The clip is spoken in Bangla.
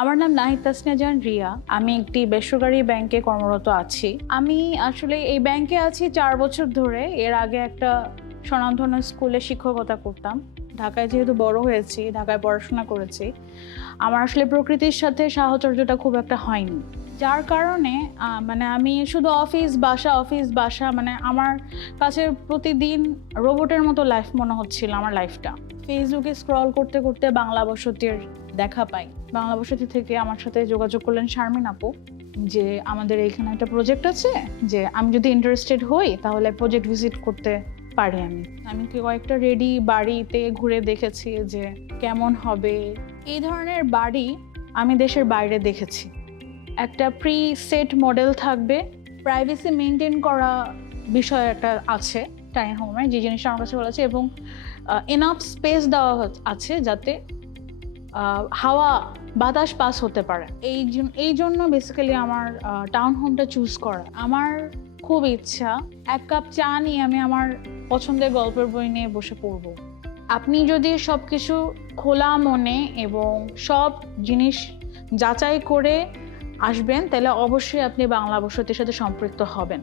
আমার নাম নাহিদ তাসনিয়া জাহান রিয়া। আমি একটি বেসরকারি ব্যাংকে কর্মরত আছি। আমি আসলে এই ব্যাংকে আছি 4 বছর ধরে। এর আগে একটা স্বনামধন্য স্কুলে শিক্ষকতা করতাম। ঢাকায় যেহেতু বড় হয়েছি, ঢাকায় পড়াশোনা করেছি, আমার আসলে প্রকৃতির সাথে সাহচর্যটা খুব একটা হয়নি। যার কারণে মানে আমি শুধু অফিস বাসা মানে আমার কাছে প্রতিদিন রোবটের মতো লাইফ মনে হচ্ছিল আমার লাইফটা। ফেসবুকে স্ক্রল করতে করতে বাংলা বসতির দেখা পাই। বাংলা বসতি থেকে আমার সাথে যোগাযোগ করলেন শারমিন আপু যে আমাদের এইখানে একটা প্রজেক্ট আছে, যে আমি যদি ইন্টারেস্টেড হই তাহলে প্রজেক্ট ভিজিট করতে পারি। আমি কয়েকটা রেডি বাড়িতে ঘুরে দেখেছি যে কেমন হবে। এই ধরনের বাড়ি আমি দেশের বাইরে দেখেছি। একটা প্রি সেট মডেল থাকবে, প্রাইভেসি মেনটেন করা বিষয় একটা আছে টাইনি হোমে, যে জিনিসটা আমার কাছে ভালো আছে, এবং এনাফ স্পেস দেওয়া আছে যাতে হাওয়া বাতাস পাস হতে পারে। এই জন্য বেসিক্যালি আমার টাউন হোমটা চুজ করা। আমার খুব ইচ্ছা 1 কাপ চা নিয়ে আমি আমার পছন্দের গল্পের বই নিয়ে বসে পড়ব। আপনি যদি সব কিছু খোলা মনে এবং সব জিনিস যাচাই করে আসবেন, তাহলে অবশ্যই আপনি বাংলা বসতির সাথে সম্পৃক্ত হবেন।